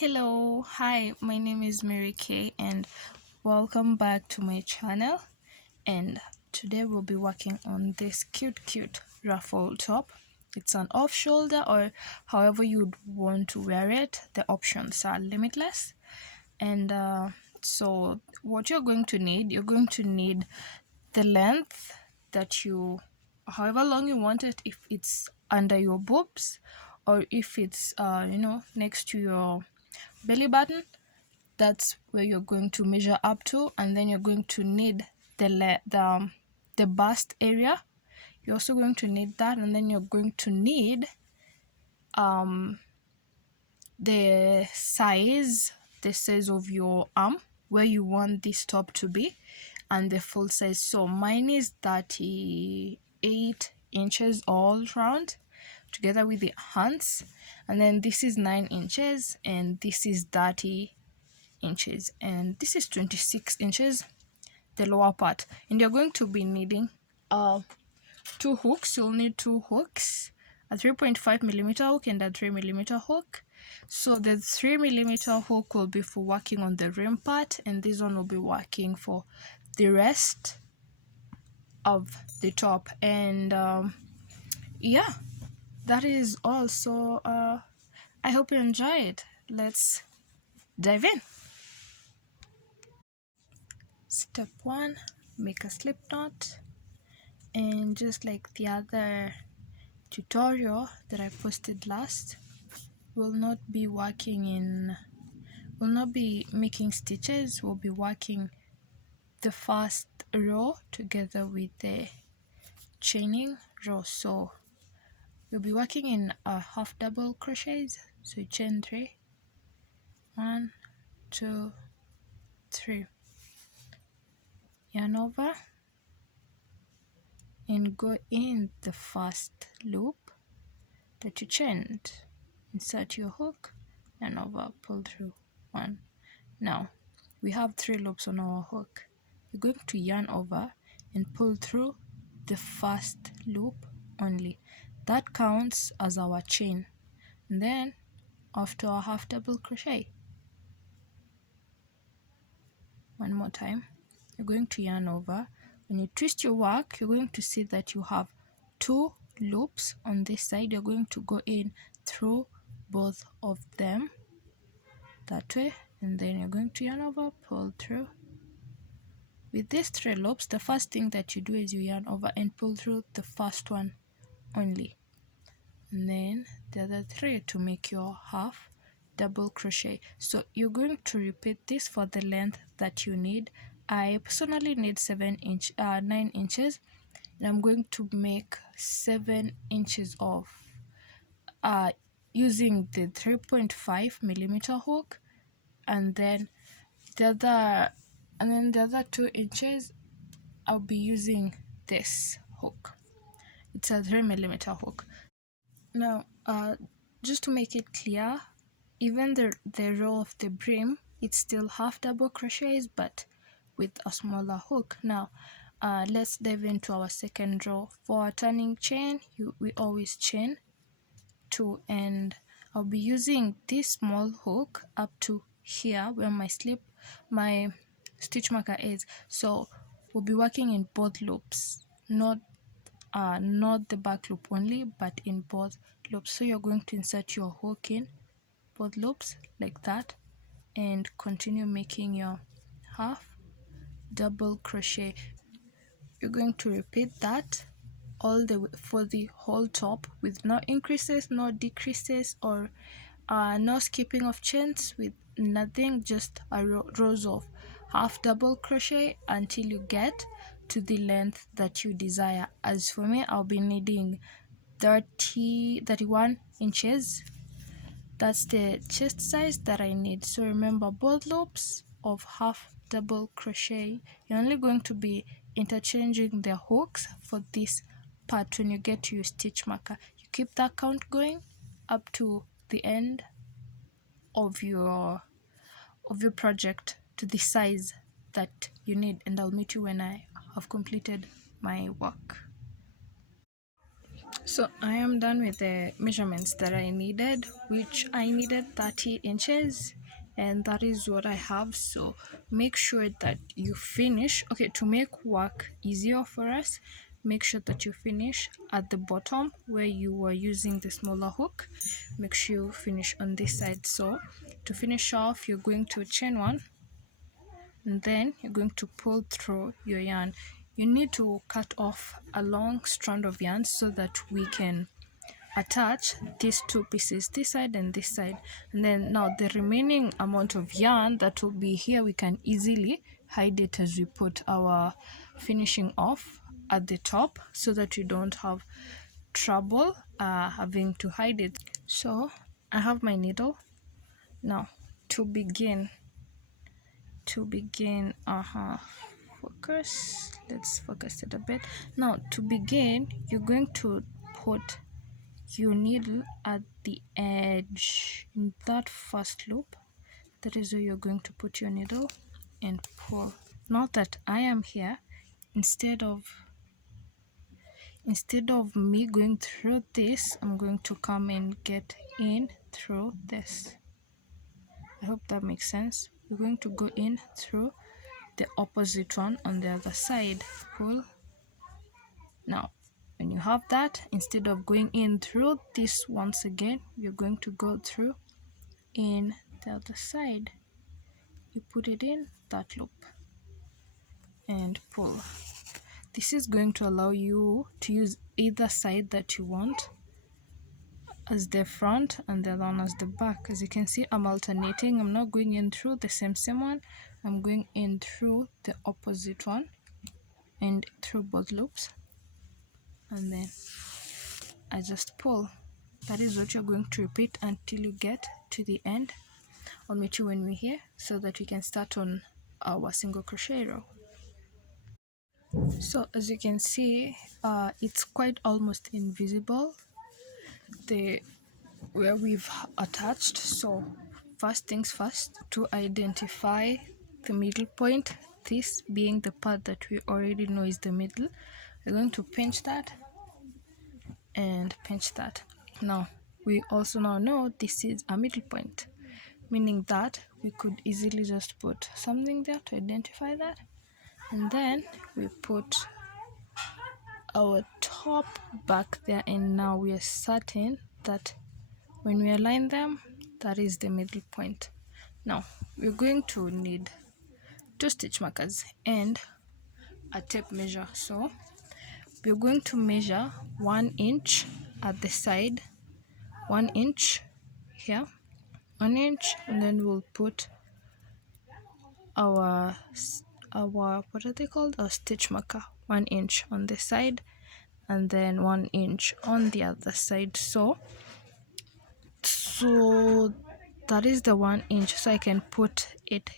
Hello, hi, my name is Mary Kay and welcome back to my channel. And today we'll be working on this cute ruffle top. It's an off shoulder or however you'd want to wear it. The options are limitless. And so what you're going to need the length that you, however long you want it, if it's under your boobs or if it's next to your belly button, that's where you're going to measure up to. And then you're going to need the bust area. You're also going to need that, and then you're going to need the size of your arm, where you want this top to be, and the full size. So mine is 38 inches all round together with the hands, and then this is 9 inches, and this is 30 inches, and this is 26 inches, the lower part. And you're going to be needing two hooks. You'll need two hooks, a 3.5 millimeter hook and a 3 millimeter hook. So the 3 millimeter hook will be for working on the rim part, and this one will be working for the rest of the top. And yeah, that is all. So I hope you enjoy it. Let's dive in. Step 1, make a slip knot, and just like the other tutorial that I posted last, we'll not be making stitches. We'll be working the first row together with the chaining row. So you'll be working in a half double crochets. So you chain 3, 1, 2, 3, yarn over and go in the first loop that you chained. Insert your hook, yarn over, pull through 1. Now we have 3 loops on our hook. You're going to yarn over and pull through the first loop only. That counts as our chain. And then after a half double crochet, one more time, you're going to yarn over. When you twist your work, you're going to see that you have 2 loops on this side. You're going to go in through both of them that way, and then you're going to yarn over, pull through. With these 3 loops, the first thing that you do is you yarn over and pull through the first one only, and then the other 3 to make your half double crochet. So you're going to repeat this for the length that you need. I personally need 9 inches, and I'm going to make 7 inches of using the 3.5 millimeter hook, and then the other 2 inches I'll be using this hook. It's a 3 millimeter hook. Now just to make it clear, even the row of the brim, it's still half double crochets but with a smaller hook. Now let's dive into our second row. For our turning chain, we always chain 2, and I'll be using this small hook up to here where my stitch marker is. So we'll be working in both loops, not the back loop only, but in both loops. So you're going to insert your hook in both loops like that and continue making your half double crochet. You're going to repeat that all the way for the whole top, with no increases, no decreases, or no skipping of chains, with nothing, just rows of half double crochet until you get to the length that you desire. As for me, I'll be needing 31 inches. That's the chest size that I need. So remember, both loops of half double crochet, you're only going to be interchanging the hooks for this part. When you get to your stitch marker, you keep that count going up to the end of your project, to the size that you need, and I'll meet you when I have completed my work. So I am done with the measurements that I needed, which I needed 30 inches, and that is what I have. So make sure that you finish. Okay, to make work easier for us, make sure that you finish at the bottom where you were using the smaller hook. Make sure you finish on this side. So to finish off, you're going to chain one, and then you're going to pull through your yarn. You need to cut off a long strand of yarn so that we can attach these two pieces, this side and this side. And then now the remaining amount of yarn that will be here, we can easily hide it as we put our finishing off at the top, so that you don't have trouble having to hide it. So I have my needle now. To begin focus, let's focus it a bit. Now to begin, you're going to put your needle at the edge in that first loop. That is where you're going to put your needle and pull. Now that I am here, instead of me going through this, I'm going to come and get in through this. I hope that makes sense. We're going to go in through the opposite one on the other side. Pull. Now when you have that, instead of going in through this once again, you're going to go through in the other side. You put it in that loop and pull. This is going to allow you to use either side that you want as the front and the other one as the back. As you can see, I'm alternating. I'm not going in through the same one. I'm going in through the opposite one and through both loops, and then I just pull. That is what you're going to repeat until you get to the end. I'll meet you when we're here so that we can start on our single crochet row. So as you can see, it's quite almost invisible where we've attached. So first things first, to identify the middle point, this being the part that we already know is the middle, we're going to pinch that and pinch that. Now we also now know this is a middle point, meaning that we could easily just put something there to identify that, and then we put our top back there, and now we are certain that when we align them, that is the middle point. Now we're going to need 2 stitch markers and a tape measure. So we're going to measure 1 inch at the side, 1 inch here, 1 inch, and then we'll put our what are they called, a stitch marker, 1 inch on the side, and then 1 inch on the other side. So that is the 1 inch. So I can put it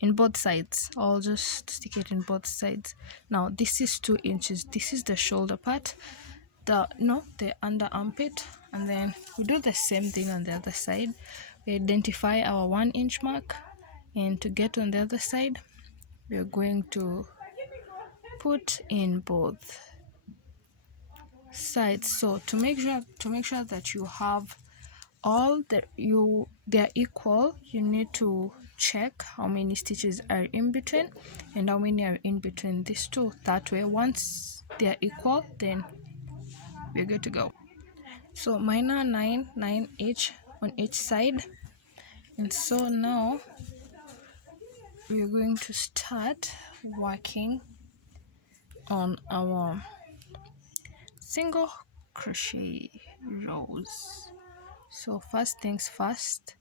in both sides. I'll just stick it in both sides. Now this is 2 inches. This is the shoulder part, the under armpit, and then we do the same thing on the other side. We identify our 1 inch mark, and to get on the other side, we're going to put in both sides. So to make sure that you have all that they're equal, you need to check how many stitches are in between and how many are in between these two. That way, once they're equal, then we're good to go. So mine are 9 each on each side, and so now we're going to start working on our single crochet rows. So first things first,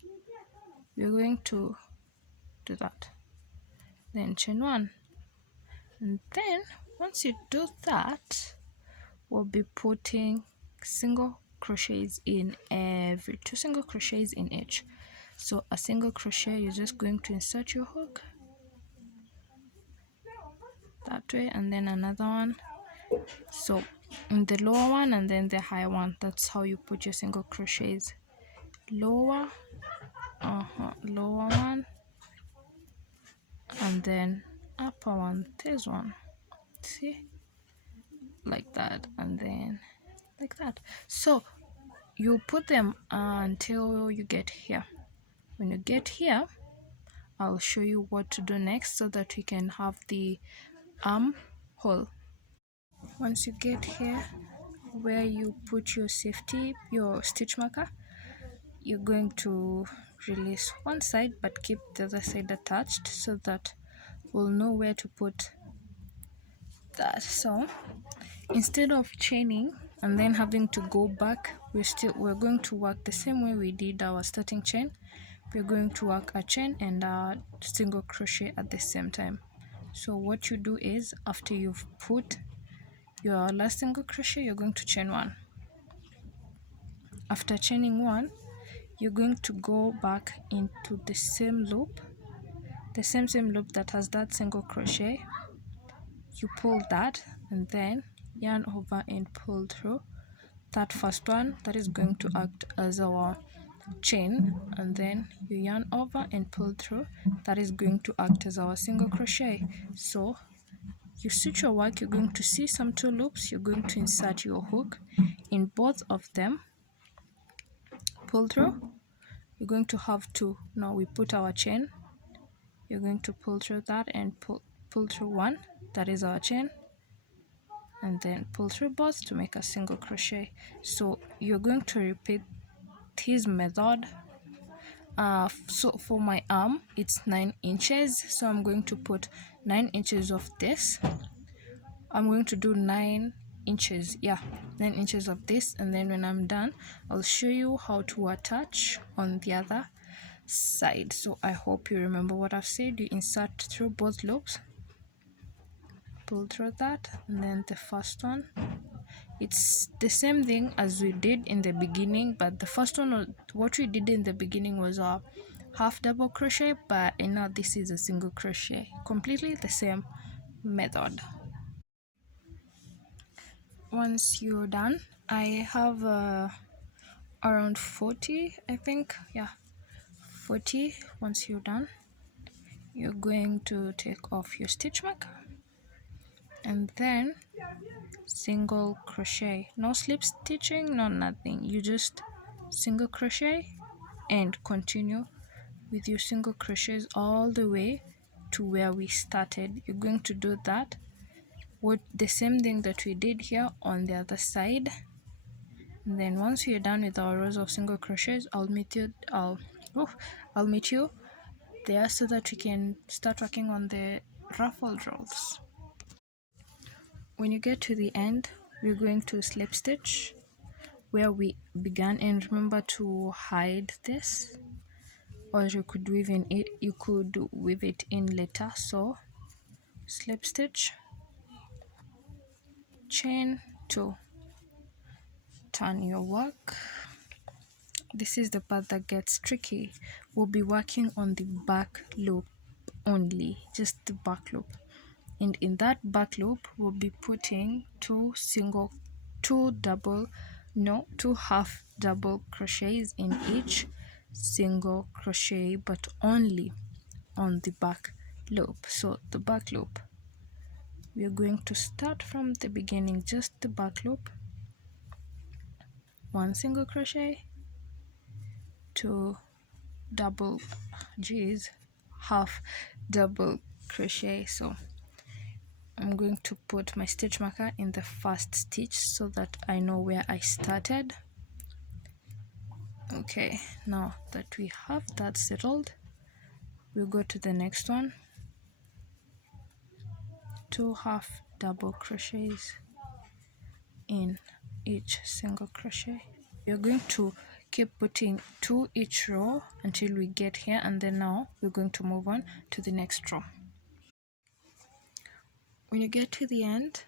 we're going to do that, then chain 1, and then once you do that, we'll be putting single crochets in every 2 single crochets in each. So a single crochet, you're just going to insert your hook that way, and then another one, so in the lower one and then the higher one. That's how you put your single crochets. Lower one, and then upper one. There's one, see, like that, and then like that. So you put them until you get here. When you get here, I'll show you what to do next so that we can have the armhole. Once you get here where you put your safety, your stitch marker, you're going to release one side but keep the other side attached so that we'll know where to put that. So instead of chaining and then having to go back, we're going to work the same way we did our starting chain. We're going to work a chain and a single crochet at the same time. So what you do is, after you've put your last single crochet, you're going to chain one. After chaining one, you're going to go back into the same loop, the same loop that has that single crochet. You pull that and then yarn over and pull through that first one that is going to act as our chain, and then you yarn over and pull through that is going to act as our single crochet. So you stitch your work, you're going to see some two loops. You're going to insert your hook in both of them, pull through. You're going to have two. Now we put our chain, you're going to pull through that and pull through one, that is our chain, and then pull through both to make a single crochet. So you're going to repeat this method. So for my arm it's 9 inches, so I'm going to put 9 inches of this. I'm going to do 9 inches, 9 inches of this, and then when I'm done I'll show you how to attach on the other side. So I hope you remember what I've said. You insert through both loops, pull through that, and then the first one, it's the same thing as we did in the beginning, but the first one, what we did in the beginning was a half double crochet, but now this is a single crochet. Completely the same method. Once you're done, I have around 40, I think, 40. Once you're done, you're going to take off your stitch mark and then single crochet. No slip stitching, no nothing. You just single crochet and continue with your single crochets all the way to where we started. You're going to do that with the same thing that we did here on the other side. And then once we are done with our rows of single crochets, I'll meet you there so that we can start working on the ruffled rows. When you get to the end, we're going to slip stitch where we began, and remember to hide this, or you could weave it in later. So slip stitch, chain 2, turn your work. This is the part that gets tricky. We'll be working on the back loop only, just the back loop, and in that back loop we'll be putting two half double crochets in each single crochet, but only on the back loop. So the back loop, we are going to start from the beginning, just the back loop, one single crochet, two half double crochet. So I'm going to put my stitch marker in the first stitch so that I know where I started. Okay, now that we have that settled, we'll go to the next one, two half double crochets in each single crochet. We're going to keep putting 2 each row until we get here, and then now we're going to move on to the next row. When you get to the end,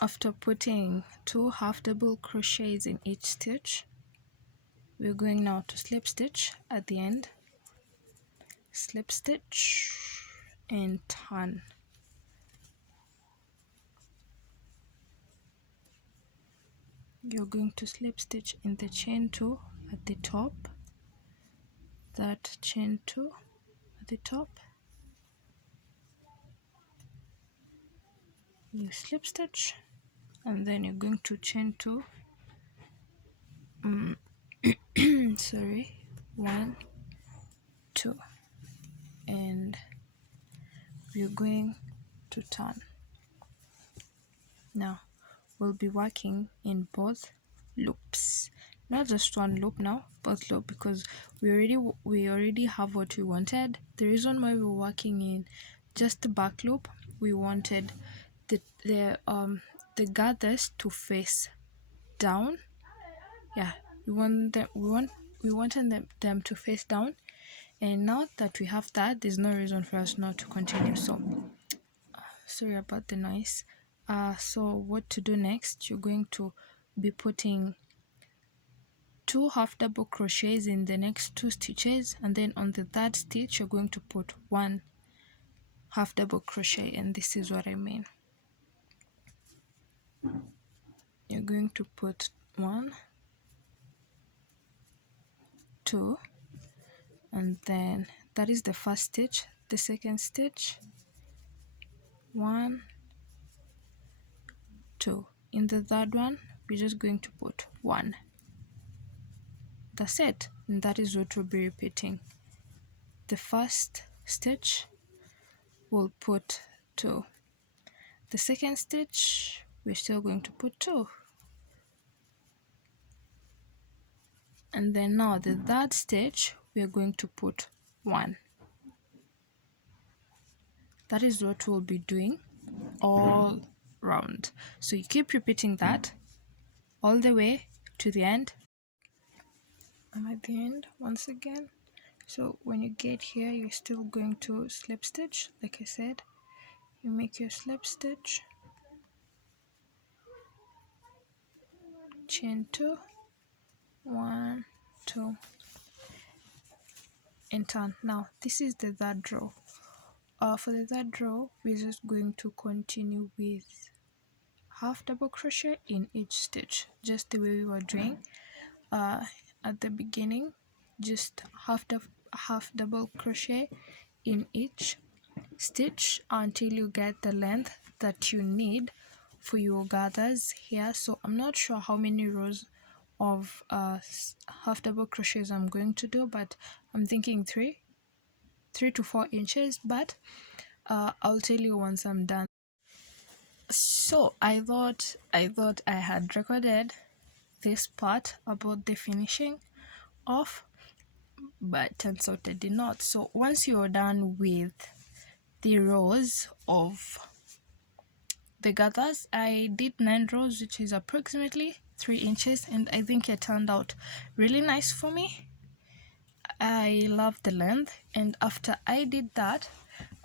after putting 2 half double crochets in each stitch, we're going now to slip stitch at the end, slip stitch and turn. You're going to slip stitch in the chain 2 at the top, that chain 2 at the top, you slip stitch and then you're going to chain 2, sorry, 1, 2, and we're going to turn. Now we'll be working in both loops, not just one loop now, both loop, because we already have what we wanted. The reason why we're working in just the back loop, we wanted the gathers to face down. Yeah, we wanted them to face down, and now that we have that, there's no reason for us not to continue. So sorry about the noise. So what to do next, you're going to be putting 2 half double crochets in the next 2 stitches, and then on the 3rd stitch you're going to put 1 half double crochet, and this is what I mean. You're going to put 1, 2, and then that is the first stitch. The second stitch, 1, 2. In the third one, we're just going to put 1. That's it, and that is what we'll be repeating. The first stitch, we'll put 2. The second stitch, we're still going to put 2. And then now the third stitch, we're going to put 1. That is what we'll be doing all round. So you keep repeating that all the way to the end. I'm at the end once again. So when you get here, you're still going to slip stitch. Like I said, you make your slip stitch, chain 2, 1, 2, and turn. Now this is the third row. For the third row, we're just going to continue with half double crochet in each stitch, just the way we were doing at the beginning. Just half double crochet in each stitch until you get the length that you need for your gathers here. So I'm not sure how many rows of half double crochets I'm going to do, but I'm thinking 3 to 4 inches, but I'll tell you once I'm done. So I thought I had recorded this part about the finishing off, but turns out I did not. So once you're done with the rows of the gathers, I did 9 rows, which is approximately 3 inches, and I think it turned out really nice for me. I love the length, and after I did that,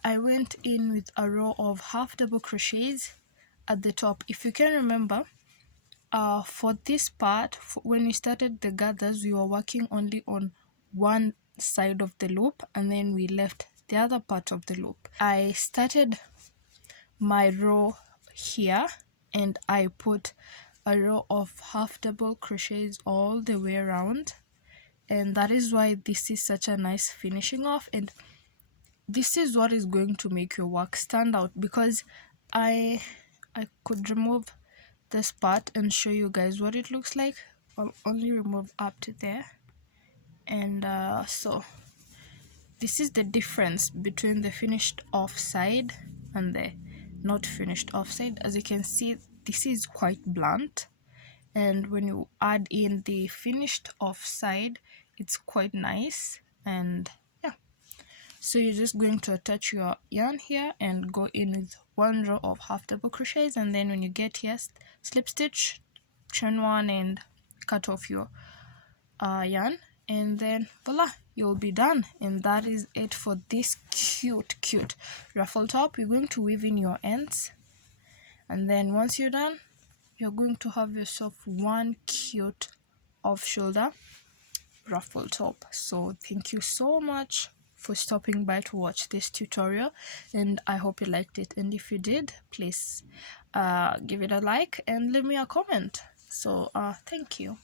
I went in with a row of half double crochets at the top. If you can remember, for this part, when we started the gathers, we were working only on one side of the loop, and then we left the other part of the loop. I started my row here, and I put a row of half double crochets all the way around, and that is why this is such a nice finishing off, and this is what is going to make your work stand out, because I could remove this part and show you guys what it looks like. I'll only remove up to there, and so this is the difference between the finished off side and the not finished off side. As you can see, this is quite blunt, and when you add in the finished off side, it's quite nice. And yeah, so you're just going to attach your yarn here and go in with 1 row of half double crochets, and then when you get here, slip stitch, chain 1, and cut off your yarn, and then voila, you'll be done. And that is it for this cute ruffle top. You're going to weave in your ends, and then once you're done, you're going to have yourself one cute off shoulder ruffle top. So thank you so much for stopping by to watch this tutorial, and I hope you liked it, and if you did, please give it a like and leave me a comment. So thank you.